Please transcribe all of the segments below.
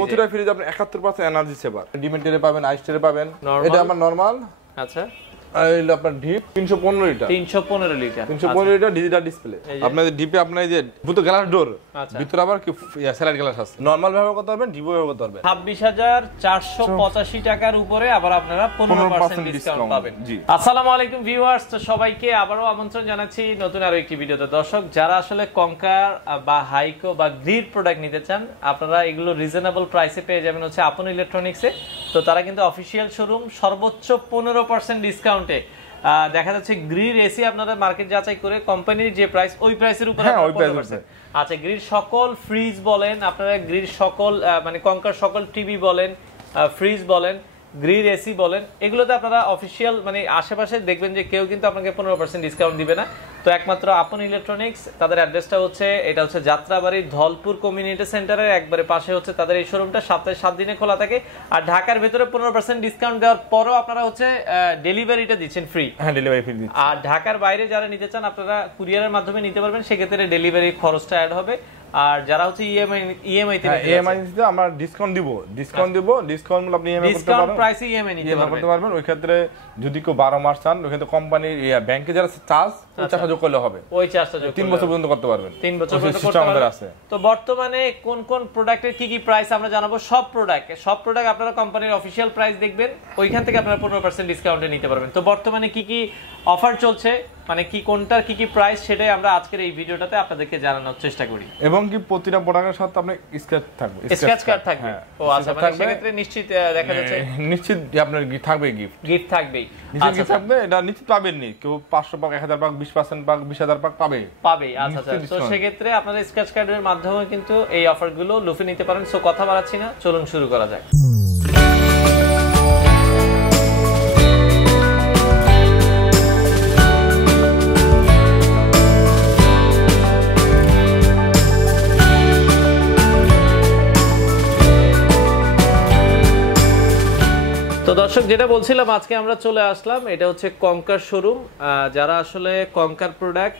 প্রতিটা ফ্রিজে আপনি 71% এনার্জি সেভার। ডিমেন্টারে পাবেন, আইস্টারে পাবেন। এটা আমার নরমাল। আচ্ছা। এইটা আপনার deep 315 litre. 315 litre. 315 litre digital display. আপনাদের ডিপে আপনার এই যে ভিতরে গ্লাস ডোর, ভিতরে আবার কি স্যালাড গ্লাস আছে। নরমাল ব্যবহার করতে পারবেন, ডিপও ব্যবহার করতে পারবেন। 26485 টাকার উপরে আবার আপনারা 15% ডিসকাউন্ট পাবেন। আসসালামু আলাইকুম ভিউয়ার্স, তো সবাইকে আবারো আমন্ত্রণ জানাচ্ছি নতুন আরো একটি ভিডিওতে। দর্শক যারা আসলে কঙ্কার বা হাইকো বা গ্রিড প্রোডাক্ট নিতে চান, আপনারা এগুলো রিজনেবল প্রাইসে পেয়ে যাবেন হচ্ছে আপন ইলেকট্রনিক্সে। তো তারা কিন্তু অফিশিয়াল শোরুম, সর্বোচ্চ 15% ডিসকাউন্টে দেখা যাচ্ছে গ্রিড এসি আপনারা মার্কেট যাচাই করে কোম্পানির যে প্রাইস ওই প্রাইসের উপরে 15%। আচ্ছা, গ্রিড সকল ফ্রিজ বলেন, আপনারা গ্রিড সকল মানে কঙ্কার সকল টিভি বলেন, ফ্রিজ বলেন, গ্রিড এসি বলেন, এগুলোতে আপনারা অফিশিয়াল মানে আশেপাশে দেখবেন যে কেউ কিন্তু আপনাকে 15% ডিসকাউন্ট দিবে না। তো একমাত্র আপন ইলেকট্রনিক্স, তাদের অ্যাড্রেসটা হচ্ছে এটা হচ্ছে যাত্রাবাড়ি ধলপুর কমিউনিটি সেন্টারের একবারে পাশে হচ্ছে তাদের এই শোরুমটা। সপ্তাহে 7 দিনে খোলা থাকে। আর ঢাকার ভেতরে 15% ডিসকাউন্ট দেওয়ার পরও আপনারা হচ্ছে ডেলিভারিটা দিচ্ছেন ফ্রি। হ্যাঁ, ডেলিভারি ফ্রি দিচ্ছি। আর ঢাকার বাইরে যারা নিতে চান আপনারা কুরিয়ারের মাধ্যমে নিতে পারবেন, সেক্ষেত্রে ডেলিভারি খরচটা অ্যাড হবে। আর যারা হচ্ছে ইএমআই তে আমরা ডিসকাউন্ট দিব, ডিসকাউন্ট আপনি ইএমআই করতে পারবেন, প্রাইসে ইএমআই নিতে পারবেন। ওই ক্ষেত্রে যদি কেউ 12 মাস চান, ওই ক্ষেত্রে কোম্পানির ব্যাংকে যারা চার্জ ওই চার্জটা যোগ করলে হবে। ওই চার্জটা যোগ 3 বছর পর্যন্ত করতে পারবেন। 3 বছর পর্যন্ত করতে পারবেন। তো বর্তমানে কোন কোন প্রোডাক্টের কি কি প্রাইস আমরা জানাবো। সব প্রোডাক্ট আপনারা কোম্পানির অফিশিয়াল প্রাইস দেখবেন, ওইখান থেকে আপনারা 15% ডিসকাউন্টে নিতে পারবেন। তো বর্তমানে কি কি অফার চলছে, মানে কি কোনটার কি কি প্রাইস, সেটাই আমরা আজকের এই ভিডিওটাতে আপনাদেরকে জানানোর চেষ্টা করি। এবং কি প্রতিটা প্রোডাক্টের সাথে আপনি স্ক্র্যাচ থাকবে, স্ক্র্যাচ কার্ড থাকবে। ও আচ্ছা, মানে সেক্ষেত্রে নিশ্চিত দেখা যাচ্ছে নিশ্চিত আপনার গিফট থাকবে, গিফট থাকবেই। আচ্ছা থাকবে, এটা নিশ্চিত পাবেন নি কেউ 500 পাক, 1000 পাক, 20% পাক, 20000 পাক পাবে। আচ্ছা। তো সেক্ষেত্রে আপনাদের স্ক্র্যাচ কার্ডের মাধ্যমে কিন্তু এই অফারগুলো লুফে নিতে পারেন। সো কথা বাড়াচ্ছি না, চলুন শুরু করা যাক। তো দর্শক যেটা বলছিলাম, আজকে আমরা চলে আসলাম, এটা হচ্ছে কঙ্কার শোরুম। যারা আসলে কঙ্কার প্রোডাক্ট,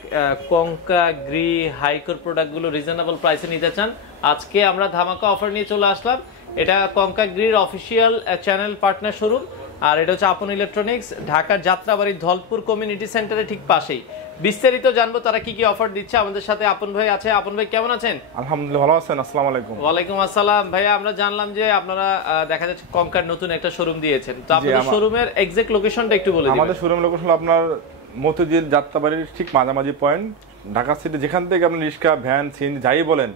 কঙ্কা গ্রি হাইকোর প্রোডাক্টগুলো রিজনেবল প্রাইসে নিতে চান, আজকে আমরা ধামাকা অফার নিয়ে চলে আসলাম। এটা কঙ্কা গ্রির অফিসিয়াল চ্যানেল পার্টনার শোরুম। আর এটা হচ্ছে আপন ইলেকট্রনিক্স, ঢাকার যাত্রাবাড়ি ধলপুর কমিউনিটি সেন্টারের ঠিক পাশেই। বিস্তারিত জানবো তারা কি কি অফার দিচ্ছে। আমাদের সাথে আপন ভাই আছে। আপন ভাই কেমন আছেন? আলহামদুলিল্লাহ ভালো আছেন। আসসালামু আলাইকুম। ওয়ালাইকুম আসসালাম। ভাইয়া আমরা জানলাম যে আপনারা দেখা যাচ্ছে কঙ্কার নতুন একটা শোরুম দিয়েছেন, তো আপনাদের শোরুমের এক্সাক্ট লোকেশনটা একটু বলে দিন। আমাদের শোরুম লোকেশন আপনার মতিঝিল যাত্রাবাড়ির ঠিক মাঝামাঝি পয়েন্ট, ঢাকা সিটি। যেখান থেকে আপনি রিক্সা, ভ্যান, সিএনজি যাই বলেন,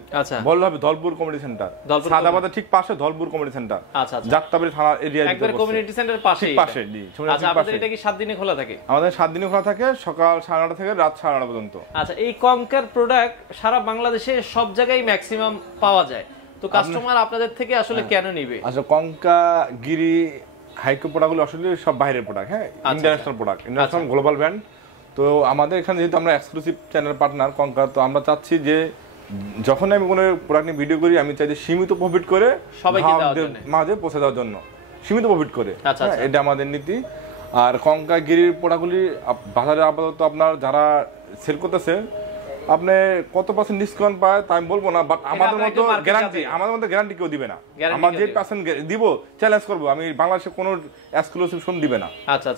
বললে হবে ধলপুর কমিউনিটি সেন্টার, সাদাবাদের ঠিক পাশে ধলপুর কমিউনিটি সেন্টার। আচ্ছা, যাত্রাবাড়ি থানা এরিয়া একবার কমিউনিটি সেন্টার পাশে। আচ্ছা, আপনাদের এটা কি 7 দিনে খোলা থাকে? আমাদের 7 দিনে খোলা থাকে, সকাল 9:30 থেকে রাত 9:30 পর্যন্ত। আচ্ছা, এই কঙ্কার প্রোডাক্ট সারা বাংলাদেশে সব জায়গায় ম্যাক্সিমাম পাওয়া যায়, তো কাস্টমার আপনাদের থেকে আসলে কেন নিবে? আচ্ছা, কঙ্কা গিরি হাইকো প্রোডাক্টগুলো আসলে সব বাইরের প্রোডাক্ট, হ্যাঁ, international product, international global brand. তো আমাদের এখানে যেহেতু আমরা এক্সক্লুসিভ চ্যানেল পার্টনার কঙ্কা, তো আমরা চাচ্ছি যে যখন আমি কোনো প্রোডাক্ট নিয়ে ভিডিও করি, আমি চাই যে সীমিত প্রফিট করে সবাইকে মাঝে পৌঁছে দেওয়ার জন্য, সীমিত প্রফিট করে। এটা আমাদের নীতি। আর কঙ্কা গিরির প্রোডাক্টগুলি বাজারে আপাতত আপনার যারা সেল করতেছে, আপনি কত % ডিসকাউন্ট পায় তা আমি বলবো না, বাট আমাদের মতো গ্যারান্টি কেউ দিবে না। আমরা যে পার্সেন্ট দিব চ্যালেঞ্জ করবো, আমি বাংলাদেশে কোনো এক্সক্লুসিভ শোরুম দিবে না। আচ্ছা,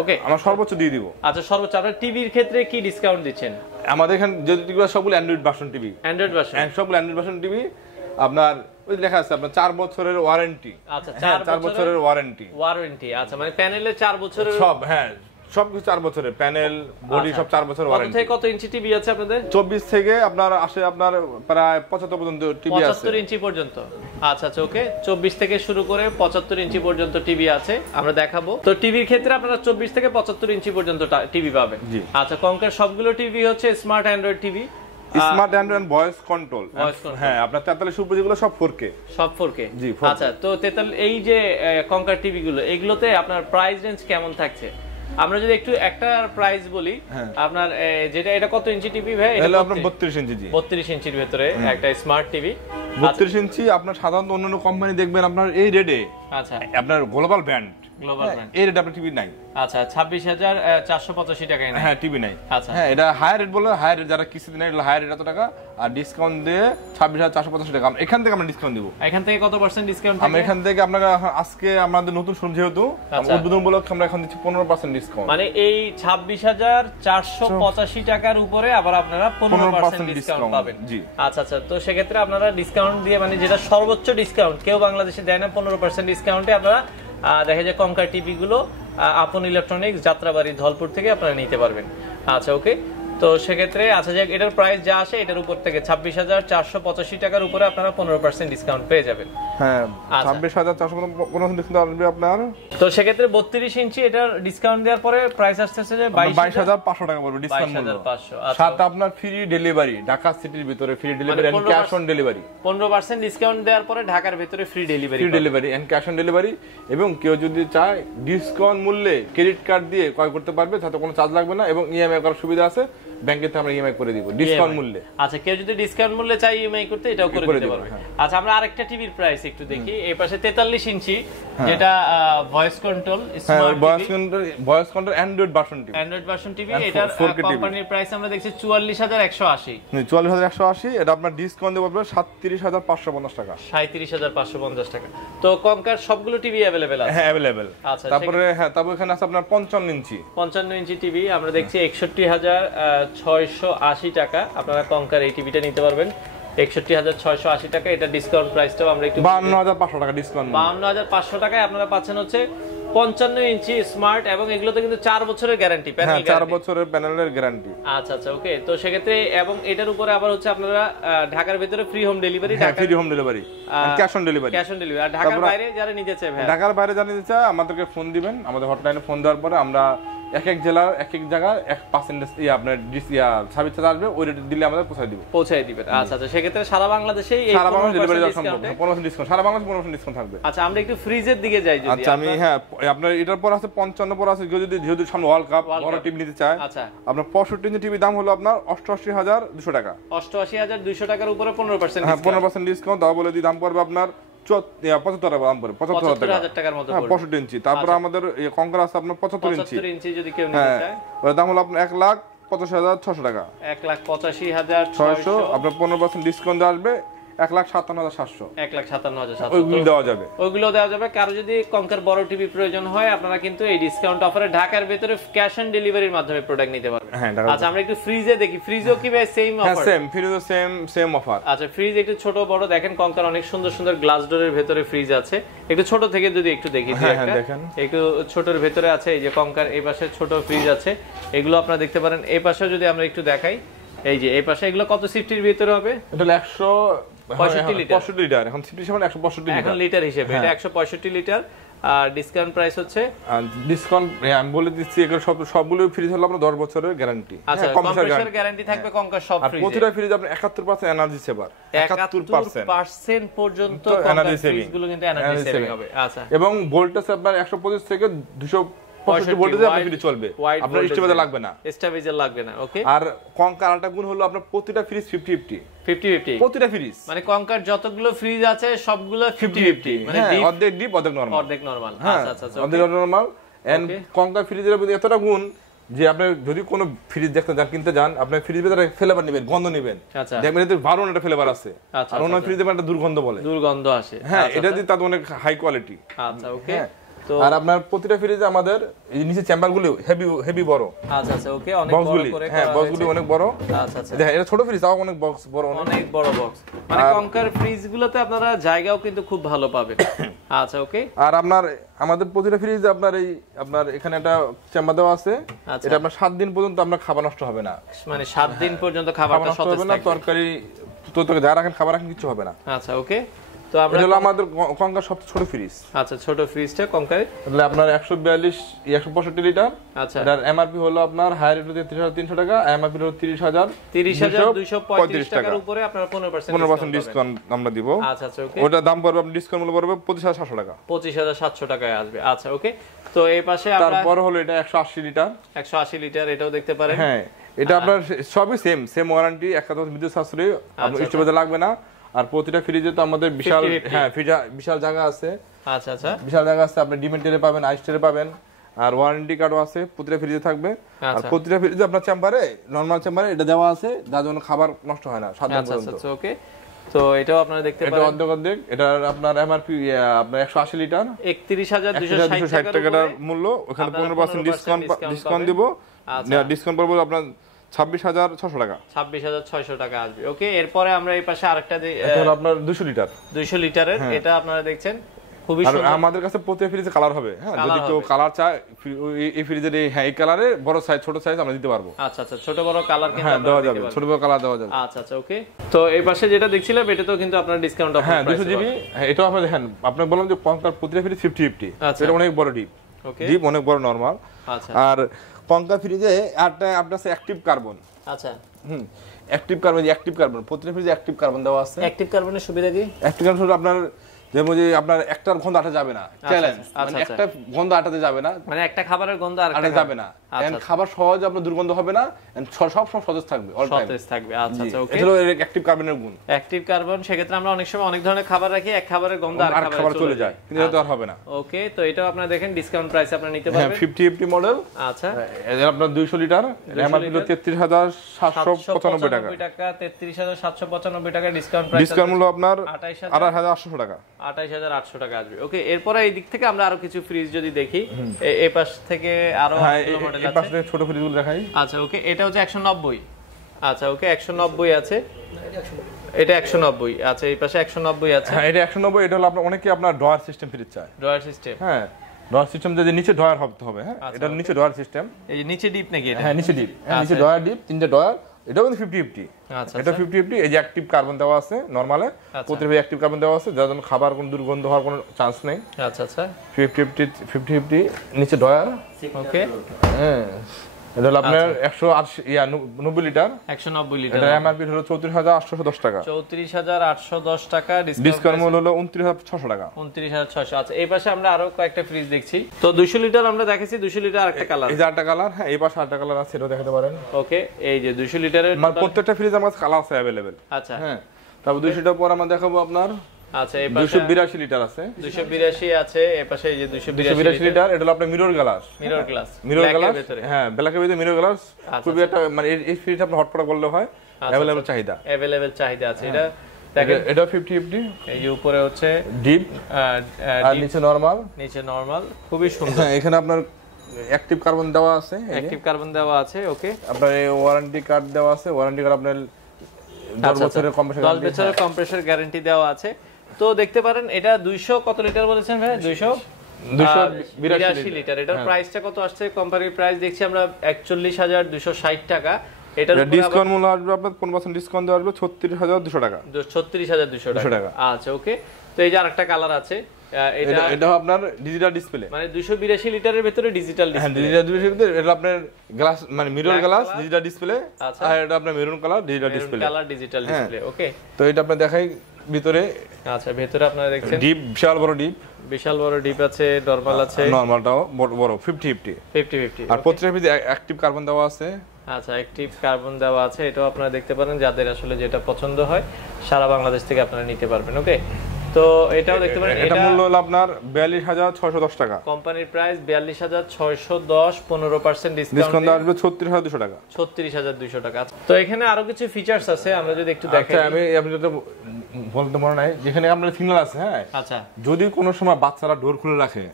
ওকে, আমরা সর্বোচ্চ দিয়ে দিব। আচ্ছা, সর্বোচ্চ। আপনারা টিভির ক্ষেত্রে কি ডিসকাউন্ট দিচ্ছেন? আমাদের এখানে যেগুলো সবগুলো অ্যান্ড্রয়েড ভার্সন টিভি, সবগুলো অ্যান্ড্রয়েড ভার্সন টিভি। আপনার ওই লেখা আছে আপনার 4 বছরের ওয়ারেন্টি। আচ্ছা, 4 বছরের ওয়ারেন্টি। আচ্ছা, মানে প্যানেলে 4 বছরের সব, হ্যাঁ, সবকিছু 4 বছরের, প্যানেল, বডি সব 4 বছর ওয়ারেন্টি। কত থেকে কত ইঞ্চি টিভি আছে আপনাদের? 24 থেকে আপনার আসে আপনার প্রায় 75 পর্যন্ত টিভি আছে। 75 ইঞ্চি পর্যন্ত। আচ্ছা, ওকে, 24 থেকে শুরু করে 75 ইঞ্চি পর্যন্ত টিভি আছে, আমরা দেখাবো। তো টিভির ক্ষেত্রে আপনারা 24 থেকে 75 ইঞ্চি পর্যন্ত টিভি পাবেন। আচ্ছা, কঙ্কার সবগুলো টিভি হচ্ছে smart Android TV, smart Android voice control. হ্যাঁ, আপনার 43 সুপার যেগুলো সব 4K। জি। আচ্ছা, তো এই যে কঙ্কার টিভি গুলো, এগুলোতে আপনার প্রাইস রেঞ্জ কেমন থাকছে? আমরা যদি একটু একটা প্রাইস বলি, আপনার যেটা এটা কত ইঞ্চি টিভি ভাই? এটা আপনার 32 ইঞ্চি। জি, 32 ইঞ্চির ভিতরে একটা স্মার্ট টিভি। 32 ইঞ্চি আপনার সাধারণত অন্যান্য কোম্পানি দেখবেন আপনার এই রেডে, আচ্ছা, আপনার গ্লোবাল ব্র্যান্ড গ্লোবাল ব্র্যান্ড এর এটা আপনার টিভি নাই। আচ্ছা 26485 টাকায় নাই। হ্যাঁ টিভি নাই। আচ্ছা হ্যাঁ এটা হায়ার রেট বলে, হায়ার রেট যারা কিস্তিতে নেয় এটা হায়ার রেট এত টাকা, আর ডিসকাউন্ট দিয়ে 26485 টাকা এখান থেকে আমরা ডিসকাউন্ট দিব। এখান থেকে কত পার্সেন্ট ডিসকাউন্ট থাকে? আমরা এখান থেকে আপনারা আজকে আমাদের নতুন শোরুম যেহেতু উদ্বোধন উপলক্ষে আমরা এখন দিচ্ছি 15% ডিসকাউন্ট। মানে এই 26485 টাকার উপরে আবার আপনারা 15% ডিসকাউন্ট পাবেন। জি আচ্ছা আচ্ছা, তো সেক্ষেত্রে আপনারা ডিসকাউন্ট দিয়ে, মানে যেটা সর্বোচ্চ ডিসকাউন্ট কেউ বাংলাদেশে দেয় না, 15% ডিসকাউন্টে আপনারা দেখা যায় কঙ্কা টিভি গুলো আপন ইলেকট্রনিক্স যাত্রাবাড়ি ধলপুর থেকে আপনারা নিতে পারবেন। আচ্ছা ওকে, তো সেক্ষেত্রে আচ্ছা যে এটার প্রাইস যা আসে এটার উপর থেকে 26485 টাকার উপরে আপনারা 15% ডিসকাউন্ট পেয়ে যাবেন। হ্যাঁ 26415 ডিসকাউন্ট আসবে আপনার। তো সেক্ষেত্রে 32 ইঞ্চি এটার ডিসকাউন্ট দেওয়ার পরে প্রাইস আসছে যে 22500 টাকা পড়বে ডিসকাউন্ট মূল্য। 22500। সাথে আপনার ফ্রি ডেলিভারি, ঢাকা সিটির ভিতরে free delivery and cash on delivery. 15% discount দেওয়ার পরে ঢাকার ভিতরে free delivery and cash on delivery. এবং কেউ যদি চায় ডিসকাউন্ট মূল্যে ক্রেডিট কার্ড দিয়ে ক্রয় করতে পারবে, তাতে কোনো চার্জ লাগবে না এবং ইএমআই করার সুবিধা আছে, ব্যাংকে থেকে আমরা ইএমআই করে দিব ডিসকাউন্ট মূল্যে। আচ্ছা কেউ যদি ডিসকাউন্ট মূল্যে চাই ইএমআই করতে, এটাও করে দিতে পারবে। আচ্ছা আমরা আরেকটা টিভির প্রাইস একটু দেখি। এই পাশে 43 ইঞ্চি যেটা voice control smart voice control Android version TV, এটার কোম্পানির প্রাইস আমরা দেখছি 44180। 44180 এটা আপনার ডিসকাউন্ট দেব আপনার 37550 টাকা। 37550 টাকা। তো কঙ্কার সবগুলো টিভি अवेलेबल আছে? হ্যাঁ अवेलेबल। আচ্ছা তারপরে তারপর এখানে আছে আপনার 55 ইঞ্চি টিভি আমরা দেখছি 61680 টাকা। আপনারা কঙ্কার এই টিভিটা নিতে পারবেন 61680 টাকা। এটা ডিসকাউন্ট প্রাইসটাও আমরা একটু 52500 টাকা ডিসকাউন্ট। 52500 টাকায় আপনারা পাচ্ছেন হচ্ছে 55 ইঞ্চি স্মার্ট, এবং এগুলোতে কিন্তু 4 বছরের গ্যারান্টি, প্যানেল গ্যারান্টি। 4 বছরের প্যানেলের গ্যারান্টি। আচ্ছা আচ্ছা ওকে, তো সেক্ষেত্রে এবং এটার উপরে আবার হচ্ছে আপনারা ঢাকার ভিতরে free home delivery, free home delivery cash on delivery. আর ঢাকার বাইরে যারা নিতে চায় ভাই, ঢাকার বাইরে যারা নিতে চায় আমাদেরকে ফোন দিবেন, আমাদের হটলাইনে ফোন দেওয়ার পরে আমরা এক এক জেলার এক এক জায়গায় 1% আপনার সার্ভিস চার্জ আসবে, ওই রেট দিলে আমাদের পৌঁছায় দিবেন। আচ্ছা আচ্ছা, সেক্ষেত্রে সারা বাংলাদেশেই এই সারা বাংলাদেশে ডেলিভারি দেওয়া সম্ভব। 15% ডিসকাউন্ট সারা বাংলাদেশে 15% ডিসকাউন্ট থাকবে। আচ্ছা আমরা একটু ফ্রিজের দিকে যাই যদি। আচ্ছা আমি হ্যাঁ আপনার এটার পর আছে 55 পর আছে, যদি যেহেতু সামনে ওয়ার্ল্ড কাপ বড় টিভি নিতে চায়। আচ্ছা আপনার 65 ইঞ্চি টিভি দাম হলো আপনার 88200 টাকা। 88200 টাকার উপরে 15% হ্যাঁ 15% ডিসকাউন্ট দাও বলে দাম পড়বে আপনার 75 টাকা দাম পড়বে, 75000 টাকার মতো পড়বে 65 ইঞ্চি। তারপর আমাদের কঙ্কার আছে আপনার 75 ইঞ্চি যদি কেউ নিতে চায়, ওর দাম হলো আপনার 1,85,600 টাকা। 1,85,600 আপনার 15% ডিসকাউন্ট আসবে 1,57,700। 1,57,700 ওইগুলো দেওয়া যাবে, ওইগুলো দেওয়া যাবে। কারো যদি কঙ্কার বড় টিভি প্রয়োজন হয় আপনারা কিন্তু এই ডিসকাউন্ট অফারে ঢাকার ভিতরে ক্যাশ অন ডেলিভারির মাধ্যমে প্রোডাক্ট নিতে পারবেন। আচ্ছা আমরা একটু ফ্রিজে দেখি, ফ্রিজও কি ভাই সেম অফার? হ্যাঁ সেম, ফ্রিজও সেম অফার। আচ্ছা ফ্রিজ একটু ছোট বড় দেখেন, কঙ্কার অনেক সুন্দর সুন্দর গ্লাস ডোরের ভিতরে ফ্রিজ আছে। একটু ছোট থেকে যদি একটু দেখি, দেখেন একটু ছোটর ভিতরে আছে, এই যে কঙ্কার এই পাশে ছোট ফ্রিজ আছে, এগুলো আপনারা দেখতে পারেন। এই পাশে যদি আমরা একটু দেখাই, এই যে এই পাশে এগুলো কত সিফটির ভিতরে হবে? এটা 165 লিটার, এখন সিফটি হিসেবে 165 লিটার, এখন লিটার হিসেবে এটা 165 লিটার। আর ডিসকাউন্ট প্রাইস হচ্ছে, ডিসকাউন্ট আমি বলে দিচ্ছি এগুলো সবগুলো ফ্রিজ হলো আপনার 10 বছরের গ্যারান্টি। আচ্ছা কম্প্রেসর গ্যারান্টি থাকবে কঙ্কার সব ফ্রিজে। প্রতিটা ফ্রিজে আপনি 71% এনার্জি সেভার, 71% পর্যন্ত এনার্জি সেভিং, ফ্রিজগুলো কিন্তু এনার্জি সেভিং হবে। আচ্ছা এবং ভোল্টেজ আপনার 125 থেকে 265 ভোল্টেজে আপনার ফ্রিজ চলবে, আপনার স্টেবিলাইজার লাগবে না, স্টেবিলাইজার লাগবে না। ওকে, আর কঙ্কার আরেকটা গুণ হলো আপনার প্রতিটা ফ্রিজ 50-50 প্রতিটা ফ্রিজ, মানে কঙ্কার যতগুলো ফ্রিজ আছে সবগুলো 50-50, মানে অর্ধেক ডিপ অর্ধেক নরমাল। আচ্ছা আচ্ছা অর্ধেক নরমাল। এন্ড কঙ্কার ফ্রিজের মধ্যে এতটা গুণ যে আপনি যদি কোনো ফ্রিজ দেখতে যান, কিনতে যান, আপনি ফ্রিজের ভিতরে ফ্লেভার নেবেন, গন্ধ নেবেন, দেখবেন এতে ভালো একটা ফ্লেভার আছে, আর অন্য ফ্রিজে একটা দুর্গন্ধ বলে, দুর্গন্ধ আসে। হ্যাঁ এটা দিয়ে তাদের অনেক হাই কোয়ালিটি। আচ্ছা ওকে, আর আপনার প্রতিটা ফ্রিজে আমাদের এই নিচে চেম্বারগুলো হেভি বড়। আচ্ছা আচ্ছা ওকে, অনেক বড় করে, হ্যাঁ বক্সগুলো অনেক বড়। আচ্ছা আচ্ছা দেখেন এটা ছোট ফ্রিজ, তাও অনেক বক্স বড়, অনেক বড় বক্স, মানে কঙ্কার ফ্রিজগুলোতে আপনারা জায়গাও কিন্তু খুব ভালো পাবেন। আচ্ছা ওকে, আর আমাদের প্রতিটা ফ্রিজে আপনার এখানে একটা চেম্বার দেওয়া আছে, এটা আপনার 7 দিন পর্যন্ত আপনার খাবার নষ্ট হবে না, মানে 7 দিন পর্যন্ত খাবারটা সতেজ থাকবে না, তরকারি যা রাখেন খাবার রাখেন কিছু হবে না। আচ্ছা ওকে, তো আমরা এটা হলো আমাদের কঙ্কার সবচেয়ে ছোট ফ্রিজ। আচ্ছা ছোট ফ্রিজটা কঙ্কার তাহলে আপনার 165 লিটার। আচ্ছা এটার এমআরপি হলো আপনার হাই রেট 33300 টাকা, এমআরপি হলো 30235 টাকার উপরে আপনারা 15% ডিসকাউন্ট আমরা দিব। আচ্ছা আচ্ছা ওকে, ওটা দাম পড়বে আপনার ডিসকাউন্ট মূল্য পড়বে 25700 টাকা, 25700 টাকায় আসবে। আচ্ছা ওকে, তো এই পাশে আমরা তারপর হলো এটা 180 লিটার, 180 লিটার এটাও দেখতে পারেন। হ্যাঁ এটা আপনার সবই সেম ওয়ারেন্টি, 1000 বিদ্যুৎ সাশ্রয়ী, আপনার স্টেবিলাইজার লাগবে না। আর প্রতিটা ফ্রিজে তো আমাদের বিশাল বিশাল জায়গা আছে। আচ্ছা আচ্ছা, বিশাল জায়গা আছে, আপনি ডিমেন্ট ট্রে পাবেন, আইস ট্রে পাবেন, আর ওয়ারেন্টি কার্ডও আছে, প্রতিটা ফ্রিজে থাকবে। আর প্রতিটা ফ্রিজে আপনার চেম্বারে, নরমাল চেম্বারে এটা দেওয়া আছে, যার জন্য খাবার নষ্ট হয় না 7 দিন পর্যন্ত। আচ্ছা ওকে, তো এটাও আপনারা দেখতে পারেন, এটা অর্ধেক। এটা আপনার এমআরপি আপনার 180 লিটার 31260 টাকার মূল্য, ওখানে 15% ডিসকাউন্ট দিব। ডিসকাউন্ট পড়বে আপনার 26,600 টাকা, 26,600 টাকা আসবে। ওকে, এরপরে আমরা এই পাশে আরেকটা এটা হলো আপনার 200 লিটারের, এটা আপনারা দেখছেন খুবই সুন্দর। আমাদের কাছে প্রতি ফ্রিজে কালার হবে, হ্যাঁ, যদি কেউ কালার চায় এই ফ্রিজের এই কালারে বড় সাইজ ছোট সাইজ আমরা দিতে পারবো। আচ্ছা আচ্ছা, ছোট বড় কালার কিন্তু দেওয়া যাবে, ছোট বড় কালার দেওয়া যাবে। আচ্ছা আচ্ছা ওকে, তো এই পাশে যেটা দেখছিলাম এটা তো কিন্তু আপনার ডিসকাউন্ট অফার, হ্যাঁ 200 জিবি। এটাও আপনি দেখেন, আপনি বললাম যে কঙ্কার প্রতিটা ফ্রিজ 50-50, এটা অনেক বড় ডিপ, ডিপ অনেক বড় নরমাল। আচ্ছা, আর কঙ্কা ফ্রিজে আরটা আপনার আছে অ্যাক্টিভ কার্বন। আচ্ছা, অ্যাক্টিভ কার্বন প্রতিটা ফ্রিজে অ্যাক্টিভ কার্বন দেওয়া আছে। অ্যাক্টিভ কার্বনের সুবিধা কি? অ্যাক্টিভ কার্বন হলো আপনার যেমন যে আপনার একটার গন্ধ আটা যাবে না, চ্যালেঞ্জ, মানে একটা গন্ধ আটাতে যাবে না, মানে একটা খাবারের গন্ধ আরেকটা যাবে না, এন্ড খাবার সহজে আপনার দুর্গন্ধ হবে না, এন্ড সব সময় সতেজ থাকবে, অল টাইম সতেজ থাকবে। আচ্ছা আচ্ছা ওকে, এটা হলো অ্যাক্টিভ কার্বনের গুণ। অ্যাক্টিভ কার্বন, সেক্ষেত্রে আমরা অনেক সময় অনেক ধরনের খাবার রাখি, এক খাবারের গন্ধ আর খাবার চলে যায়, কিন্তু এটা তো আর হবে না। ওকে, তো এটাও আপনারা দেখেন ডিসকাউন্ট প্রাইসে আপনারা নিতে পারবেন। 50-50 মডেল। আচ্ছা, এটা আপনার 200 লিটার, এমআরপি 33,795 টাকা, 33,795 টাকা ডিসকাউন্ট প্রাইস। ডিসকাউন্ট মূল্য আপনার 28,800 টাকা, 28,800 টাকা আসবে। ওকে, এরপরে এই দিক থেকে আমরা আরো কিছু ফ্রিজ যদি দেখি, এই পাশ থেকে আরো মডেল আছে, এই পাশে ছোট ফ্রিজগুলো দেখাই। আচ্ছা ওকে, এটা হচ্ছে 190। আচ্ছা ওকে, 190 আছে, এটা 190। আচ্ছা, এই পাশে 190 আছে। হ্যাঁ, এটা 190। এটা হলো আপনার অনেকে আপনার ড্রয়ার সিস্টেম ফ্রিজ চায়, ড্রয়ার সিস্টেম। হ্যাঁ, ড্রয়ার সিস্টেম যে নিচে ড্রয়ার হবে হবে, হ্যাঁ, এটা নিচে ড্রয়ার সিস্টেম। এই যে নিচে ডিপ নাকি এটা? হ্যাঁ, নিচে ডিপ, নিচে ড্রয়ার ডিপ, তিনটা ড্রয়ার। এটাও কিন্তু 50-50। আচ্ছা, এটা 50-50। এই যে অ্যাক্টিভ কার্বন দেওয়া আছে নরমালে, প্রতিটা অ্যাক্টিভ কার্বন দেওয়া আছে, যার জন্য খাবার কোনো দুর্গন্ধ হওয়ার কোনো চান্স নেই। আচ্ছা আচ্ছা, 50-50 নিচে ড্রয়ার। ওকে, হ্যাঁ, এটা হলো আপনার 190 লিটার, 190 লিটার। এটা এমআরপি হলো 34,810 টাকা, 34,810 টাকা, ডিসকাউন্ট মূল্য হলো 29,600 টাকা, 29,600। আচ্ছা, এই পাশে আমরা আরো কয়েকটা ফ্রিজ দেখছি। তো 200 লিটার আমরা দেখেছি, 200 লিটার আরেকটা কালার, এই যে আরেকটা কালার। হ্যাঁ, এই পাশে আরেকটা কালার আছে, এটাও দেখাতে পারেন। ওকে, এই যে 200 লিটারের মানে প্রত্যেকটা ফ্রিজ আমার কাছে কালার আছে अवेलेबल। আচ্ছা, হ্যাঁ, তারপর 200টার পর আমরা দেখাবো আপনার। আচ্ছা, এই পাশে 282 লিটার আছে, 282 আছে। এই পাশে এই যে 282 লিটার, এটা হলো আপনার মিরর গ্লাস, মিরর গ্লাস। হ্যাঁ, ব্ল্যাকের ভিতরে মিরর গ্লাস, খুবই একটা মানে এই ফ্রিজ আপনি হট পড়া করলে হয়, अवेलेबल চাহিদা আছে। এটা দেখেন, এটা 50-50। এই যে উপরে হচ্ছে ডিপ আর নিচে নরমাল, খুবই সুন্দর। এখানে আপনার অ্যাক্টিভ কার্বন দেওয়া আছে, ওকে, আপনার এই ওয়ারেন্টি কার্ড দেওয়া আছে, ওয়ারেন্টি কার্ড আপনার 10 বছরের কম্প্রেসর গ্যারান্টি দেওয়া আছে। তো দেখতে পারেন, এটা 200 কত লিটার বলেছেন ভাই? 282 লিটার। এটার প্রাইসটা কত আসছে? কোম্পানির প্রাইস দেখছি আমরা 41,260 টাকা। এটার ডিসকাউন্ট মূল্য আসবে আপনার 15% ডিসকাউন্ট দেওয়া আসবে 36,200 টাকা, 36,200 টাকা। আচ্ছা ওকে, তো এই যে আরেকটা কালার আছে, এটা আপনার ডিজিটাল ডিসপ্লে, মানে 282 লিটারের ভিতরে ডিজিটাল ডিসপ্লে। হ্যাঁ, ডিজিটাল ডিসপ্লে। এটা আপনার গ্লাস মানে মিরর গ্লাস ডিজিটাল ডিসপ্লে, আর এটা আপনার মেরুন কালার ডিজিটাল ডিসপ্লে। ওকে, তো এটা আপনি দেখাই ভিতরে। আচ্ছা, ভিতরে আপনারা দেখছেন ডিপ, বিশাল বড় ডিপ আছে, নরমাল আছে, নরমালটাও বড় 50-50। আর প্রত্যেকটা ফ্রিজে অ্যাক্টিভ কার্বন দেওয়া আছে। আচ্ছা, অ্যাক্টিভ কার্বন দেওয়া আছে, এটাও আপনারা দেখতে পারেন, যাদের আসলে যেটা পছন্দ হয় সারা বাংলাদেশ থেকে আপনারা নিতে পারবেন। ওকে, তো এটাও দেখতে পারেন, এটা মূল্য হলো আপনার 42,610 টাকা, কোম্পানির প্রাইস 42,610, 15% ডিসকাউন্ট আসবে 36,200 টাকা, 36,200 টাকা। তো এখানে আরো কিছু ফিচারস আছে, আমরা যদি একটু দেখাই। আচ্ছা, আমি যেটা বলতে মনে নাই, যেখানে আপনার সিগন্যাল আছে। হ্যাঁ, আচ্ছা, যদি কোনো সময় বাচ্চারা ডোর খুলে রাখে,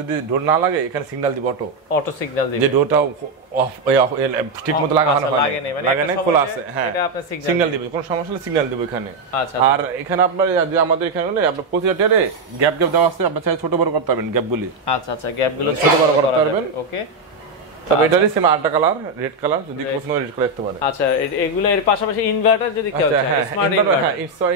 যদি ডোর না লাগে, এখানে সিগন্যাল দিবে, অটো সিগন্যাল দিবে যে ডোরটা ঠিক মতো লাগানো লাগে না, খোলা আছে। হ্যাঁ, সিগন্যাল দিবে, কোনো সমস্যা হলে সিগন্যাল দিবে এখানে। আর এখানে আপনার যে আমাদের এখানে আপনার প্রতিটা টিয়ারে গ্যাপ দেওয়া আছে, আপনার চাইলে ছোট বড় করতে পারবেন গ্যাপগুলি। আচ্ছা, গ্যাপগুলো ছোট বড় করতে পারবেন। ওকে, তবে এটারই সেম আরেকটা কালার, রেড কালার, যদি পছন্দ রেড কালার দেখতে পারেন। আচ্ছা, এগুলো এর পাশাপাশি ইনভার্টার যদি কেউ চায়, স্মার্ট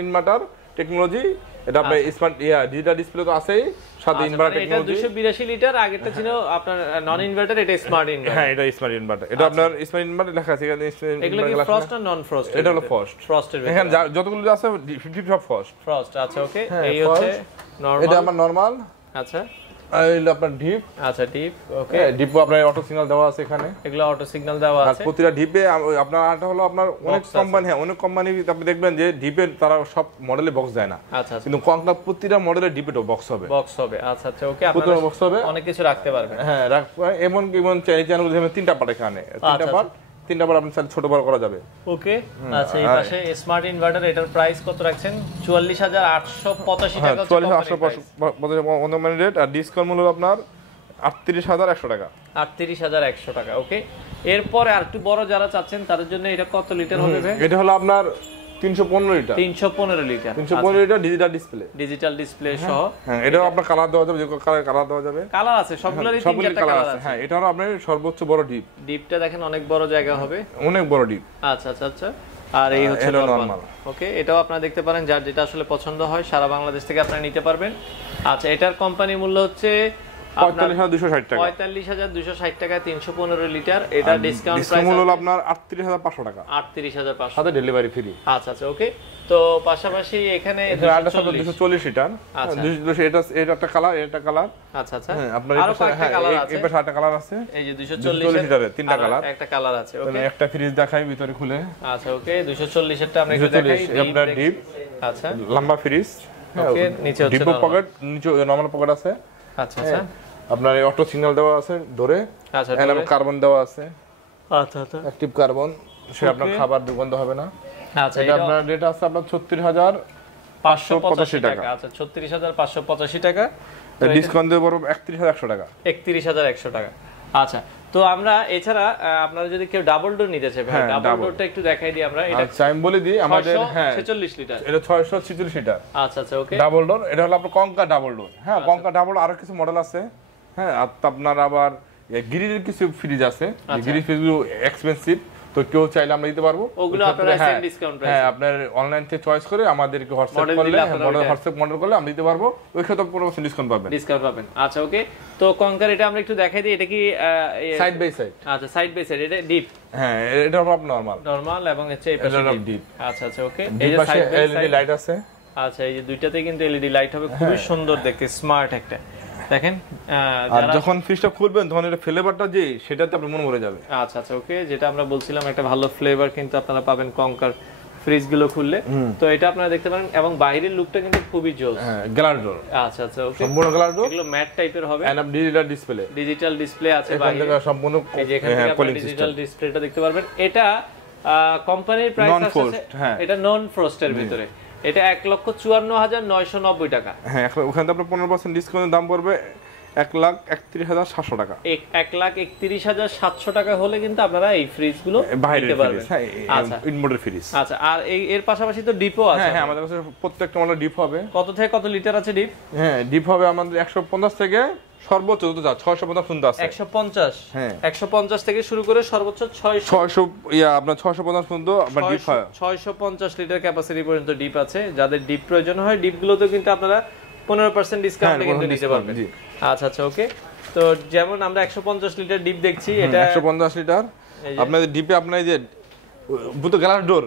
ইনভার্টার টেকনোলজি, এটা আপনার স্মার্ট ডিজিটাল ডিসপ্লে তো আছেই, সাথে ইনভার্টার টেকনোলজি। এটা 282 লিটার, আগেরটা ছিল আপনার নন ইনভার্টার, এটা স্মার্ট ইনভার্টার। হ্যাঁ, এটা স্মার্ট ইনভার্টার, এটা আপনার স্মার্ট ইনভার্টার লেখা আছে এখানে। এগুলো কি ফ্রস্ট আর নন ফ্রস্ট? এটা হলো ফ্রস্টের ভিতরে, এখানে যতগুলো আছে 50 সব ফ্রস্ট। আচ্ছা ওকে, এই হচ্ছে নরমাল, এটা আমার নরমাল। আচ্ছা, এইগুলো আপনার ডিপ। আচ্ছা ডিপ, ওকে। ডিপও আপনার অটো সিগন্যাল দেওয়া আছে এখানে, এগুলো অটো সিগন্যাল দেওয়া আছে। আর প্রতিটা ডিপে আপনার আটা হলো আপনার অনেক কোম্পানি, হ্যাঁ অনেক কোম্পানি আপনি দেখবেন যে ডিপের তারা সব মডেলে বক্স দেয় না। আচ্ছা কিন্তু কঙ্কা প্রতিটা মডেলে ডিপে বক্স হবে। বক্স হবে, আচ্ছা আচ্ছা, ওকে। আপনারা বক্স হবে, অনেক কিছু রাখতে পারবেন। হ্যাঁ রাখবে, এমন চ্যানেল তিনটা পার্ট এখানে, তিনটা পার্ট আপনি ছোট বড় করা যাবে। ওকে, আচ্ছা। এই পাশে স্মার্ট ইনভার্টার, এটার প্রাইস কত রাখছেন? 44885 টাকা। 44885 রেট, আর ডিসকাউন্ট মূল্য আপনার 38100 টাকা। 38100 টাকা, ওকে। এরপরে আর একটু বড় যারা চাচ্ছেন তাদের জন্য এটা কত লিটার হবে ভাই? এটা হলো আপনার 315 litre. 315 litre, 315 litre digital display, digital display সহ। হ্যাঁ এটাও আপনার কালার দেওয়া যাবে, যে কালার দেওয়া যাবে। কালার আছে সবগুলোরই, তিনটা কালার আছে। হ্যাঁ এটা হলো আপনার সর্বোচ্চ বড় ডিপ। ডিপটা দেখেন অনেক বড় জায়গা হবে, অনেক বড় ডিপ। আচ্ছা আচ্ছা আচ্ছা। আর এই হচ্ছে নরমাল, ওকে। এটাও আপনারা দেখতে পারেন, যার যেটা আসলে পছন্দ হয় সারা বাংলাদেশ থেকে আপনারা নিতে পারবেন। আচ্ছা, এটার কোম্পানি মূল্য হচ্ছে 45260 টাকা। 45260 টাকা, 315 লিটার। এটা ডিসকাউন্ট প্রাইস মূল্য হলো আপনার 38500 টাকা। 38500, সাথে ডেলিভারি ফ্রি। আচ্ছা আচ্ছা, ওকে। তো পাশাপাশি এখানে 240 লিটার। এটা একটা কালার, এটা কালার। আচ্ছা আচ্ছা, আপনার আরো কয়েকটা কালার আছে, এই পাশে একটা কালার আছে। এই যে 240 লিটারে তিনটা কালার, একটা কালার আছে, ওকে। একটা ফ্রিজ দেখাই ভিতরে খুলে। আচ্ছা, ওকে। 240 এরটা আমরা একটু দেখাই। আপনার ডিপ, আচ্ছা, লম্বা ফ্রিজ, ওকে। নিচে হচ্ছে ডিপ পকেট, নিচে নরমাল পকেট আছে। আচ্ছা আচ্ছা, আপনার অটো সিগন্যাল দেওয়া আছে ধরে। আচ্ছা, এখানে কার্বন দেওয়া আছে। আচ্ছা আচ্ছা, অ্যাক্টিভ কার্বন, সে আপনার খাবার দুর্গন্ধ হবে না। আচ্ছা, এটা আপনার রেট আছে আপনার 36585 টাকা। আচ্ছা, 36585 টাকা। ডিসকাউন্ট দেব 31100 টাকা। 31100 টাকা, আচ্ছা। তো আমরা এছাড়া আপনারা যদি কেউ ডাবল ডোর নিতে চায়, ভাই ডাবল ডোরটা একটু দেখাই দিই আমরা। এটা আচ্ছা আমি বলে দিই, আমাদের 46 লিটার, এটা 646 লিটার। আচ্ছা আচ্ছা, ওকে। ডাবল ডোর, এটা হলো আপনার কঙ্কা ডাবল ডোর। হ্যাঁ কঙ্কা ডাবল আরো কিছু মডেল আছে। হ্যাঁ আর আপনার আবার গিরির কিছু ফ্রিজ আছে, গিরি ফ্রিজগুলো এক্সপেন্সিভ, তো কেউ চাইলে আমরা দিতে পারবো। ওগুলো আপনারা সেম ডিসকাউন্ট প্রাইস। হ্যাঁ আপনার অনলাইন থেকে চয়েস করে আমাদেরকে হোয়াটসঅ্যাপ করলে, হোয়াটসঅ্যাপ মডেল করলে আমরা দিতে পারবো, ওই ক্ষেত্রে 15% ডিসকাউন্ট পাবেন। আচ্ছা, ওকে। তো কঙ্কার এটা আমরা একটু দেখাই দিই, এটা কি সাইড বাই সাইড? আচ্ছা, সাইড বাই সাইড, এটা ডিপ। হ্যাঁ এটা হলো নরমাল এবং হচ্ছে এই পাশে ডিপ। আচ্ছা আচ্ছা, ওকে। এই যে সাইড বাই সাইড লাইট আছে। আচ্ছা, এই যে দুইটাতেই কিন্তু এলইডি লাইট হবে, খুবই সুন্দর দেখতে, স্মার্ট একটা। দেখেন, আর যখন ফ্রিজটা খুলবেন তখন এটা ফ্লেভারটা যে সেটাতে আপনার মন ভরে যাবে। আচ্ছা আচ্ছা, ওকে। যেটা আমরা বলছিলাম, একটা ভালো ফ্লেভার কিন্তু আপনারা পাবেন কঙ্কার ফ্রিজ গুলো খুললে। তো এটা আপনারা দেখতে পারেন, এবং বাইরের লুকটা কিন্তু খুবই জোস। হ্যাঁ গ্লাস ডোর। আচ্ছা আচ্ছা, ওকে। সম্পূর্ণ গ্লাস ডোর, এগুলো ম্যাট টাইপের হবে, and digital display. Digital display আছে বাইরে, সম্পূর্ণ এই যে এখানে আপনি ডিজিটাল ডিসপ্লেটা দেখতে পারবেন। এটা কোম্পানির প্রাইস আছে, এটা নন ফ্রস্টের ভিতরে। এটা 1,54,990 টাকা। হ্যাঁ ওখানে আপনার 15% ডিসকাউন্টের দাম পড়বে 1,31,700 টাকা। 1,31,700 টাকা হলে কিন্তু আপনারা এই ফ্রিজ গুলো নিতে পারবেন। আচ্ছা, ইনভার্টার ফ্রিজ। আচ্ছা, আর এর পাশাপাশি তো ডিপও আছে। হ্যাঁ আমাদের কাছে প্রত্যেকটা মডেল ডিপ হবে। কত থেকে কত লিটার আছে ডিপ? হ্যাঁ ডিপ হবে আমাদের 150 থেকে সর্বোচ্চ যত যা 650 পর্যন্ত আছে। 150, হ্যাঁ 150 থেকে শুরু করে সর্বোচ্চ 600 আপনার 650 পর্যন্ত আপনার ডিপ হয়। 650 লিটার ক্যাপাসিটি পর্যন্ত ডিপ আছে। যাদের ডিপ প্রয়োজন হয়, ডিপ গুলোতে কিন্তু আপনারা 15% ডিসকাউন্টে কিন্তু নিতে পারবেন। আচ্ছা আচ্ছা, ওকে। তো যেমন আমরা 150 লিটার ডিপ দেখছি, এটা 150 লিটার। আপনাদের ডিপে আপনার এই যে বুতো গ্লাস ডোর,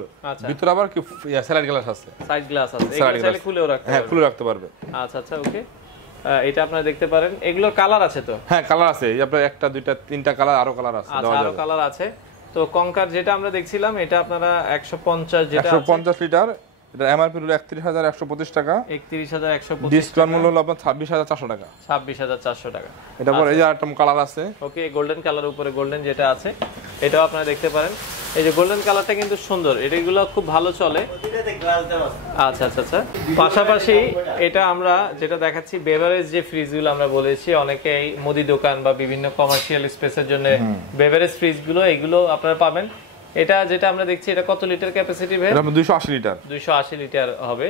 ভিতরে আবার কি স্যালাড গ্লাস আছে, সাইড গ্লাস আছে, এগুলো চাইলে খুলেও রাখতে পারবেন। হ্যাঁ খুলে রাখতে পারবে। আচ্ছা আচ্ছা, ওকে। এটা আপনারা দেখতে পারেন, এগুলোর কালার আছে তো? হ্যাঁ কালার আছে, এই আপনার একটা দুইটা তিনটা কালার, আরো কালার আছে, আচ্ছা আরো কালার আছে। তো কঙ্কার যেটা আমরা দেখছিলাম, এটা আপনারা 150, যেটা 150 লিটার, এটা এমআরপি হলো 31,125 টাকা। 31,125, ডিসকাউন্ট মূল্য হলো আপনার 26,400 টাকা। 26,400 টাকা। এটা পরে এই যে আরেকটা কালার আছে, ওকে। গোল্ডেন কালার, উপরে গোল্ডেন যেটা আছে, এটাও আপনারা দেখতে পারেন। এই যে গোল্ডেন কালারটা কিন্তু সুন্দর, এগুলো খুব ভালো চলে। আচ্ছা আচ্ছা আচ্ছা, পাশাপাশি এটা আমরা যেটা দেখাচ্ছি, বেভারেজ যে ফ্রিজগুলো আমরা বলেছি, অনেকেই মুদি দোকান বা বিভিন্ন কমার্শিয়াল স্পেসের জন্য বেভারেজ ফ্রিজগুলো, এগুলো আপনারা পাবেন। এটা যেটা আমরা দেখছি, এটা কত লিটার ক্যাপাসিটি ভাই? এটা 280 লিটার। 280 লিটার হবে।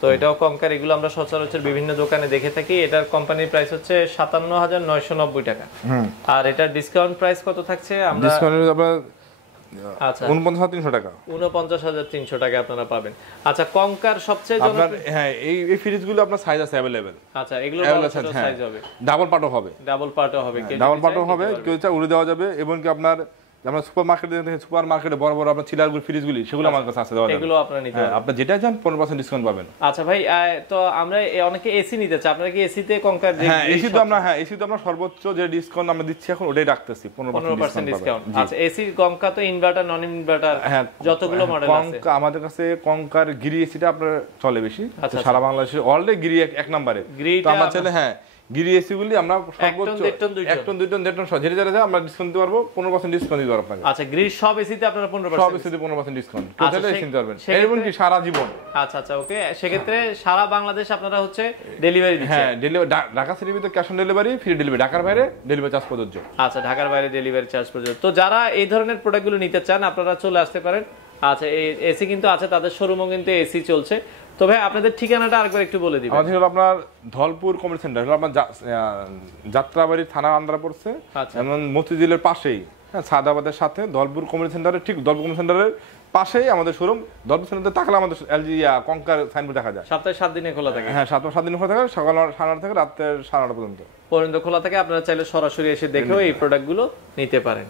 তো এটাও কঙ্কার, এগুলো আমরা সচরাচর বিভিন্ন দোকানে দেখে থাকি। এটার কোম্পানির প্রাইস হচ্ছে 57,990 টাকা। আর এটার ডিসকাউন্ট প্রাইস কত থাকছে? আমরা ডিসকাউন্ট আপনারা আচ্ছা 49,300 টাকা। 49,300 টাকা আপনারা পাবেন। আচ্ছা, কঙ্কার সবচেয়ে জনপ্রিয়, হ্যাঁ এই ফ্রিজগুলো আপনার সাইজ আছে अवेलेबल। আচ্ছা, এগুলো বড় সাইজ হবে, ডাবল পার্টও হবে। ডাবল পার্টও হবে, কেউ চাই উড়ে দেওয়া যাবে, এবং কি আপনার আমরা সুপার মার্কেটে বড় বড় আপনার চিলারগুলো ফ্রিজগুলি সেগুলো আমার কাছে আছে, এগুলো আপনারা নিতে পারেন। আপনি যেটা চান 15% ডিসকাউন্ট পাবেন। আচ্ছা ভাই, তো আমরা অনেকে এসি নিতে চাই, আপনারা কি এসিতে কঙ্কার যে এসি তো আমরা সর্বোচ্চ যে ডিসকাউন্ট আমরা দিচ্ছি এখন ওটাই রাখতেছি 15% ডিসকাউন্ট। আচ্ছা, এসি কঙ্কা তো ইনভার্টার নন ইনভার্টার যতগুলো মডেল আছে কঙ্কা আমাদের কাছে কঙ্কার গিরি এসিটা আপনার চলে বেশি, সারা বাংলাদেশে অলরেডি গিরি এক নম্বরে। তো আমরা চাইলে গিরি এসি গুলি আমরা সর্বোচ্চ 1 টন 2 টন 1.5 টন যেটা যেটা আমরা ডিসকাউন্ট দিতে পারবো, 15% ডিসকাউন্ট দিতে পারবো আপনাকে। আচ্ছা, গিরি সব এসিতে আপনারা 15%, সব এসিতে 15% ডিসকাউন্ট টোটালি এসি নিতে পারবেন, এবং কি সারা জীবন। আচ্ছা আচ্ছা, ওকে। সেক্ষেত্রে সারা বাংলাদেশ আপনারা হচ্ছে ডেলিভারি দিচ্ছেন? ডেলিভারি ঢাকা সিটির ভিতরে cash on delivery, free delivery, ঢাকার বাইরে ডেলিভারি চার্জ প্রযোজ্য। আচ্ছা, ঢাকার বাইরে ডেলিভারি চার্জ প্রযোজ্য। তো যারা এই ধরনের প্রোডাক্টগুলো নিতে চান আপনারা চলে আসতে পারেন। আচ্ছা, এই এসি কিন্তু আছে, তাদের শোরুমও কিন্তু এসি চলছে। তো ভাই আপনাদের ঠিকানাটা আরেকবার একটু বলে দিবেন। আমাদের হলো আপনার ধলপুর কমিউনিটি সেন্টার, হলো আপনার যাত্রাবাড়ি থানা আন্ডারে পড়ছে, এবং মতিঝিলের পাশেই, সাদাবাদের সাথে ধলপুর কমিউনিটি সেন্টারের ঠিক ধলপুর কমিউনিটি সেন্টারের পাশেই আমাদের শোরুম। ধলপুর সেন্টারে তাকালে আমাদের এলজি কঙ্কার সাইনবোর্ড দেখা যায়। সপ্তাহে 7 দিনে খোলা থাকে? সপ্তাহে 7 দিন খোলা থাকে, সকাল 9:30 থেকে রাত 9:30 পর্যন্ত খোলা থাকে। আপনারা চাইলে সরাসরি এসে দেখেও এই প্রোডাক্টগুলো নিতে পারেন।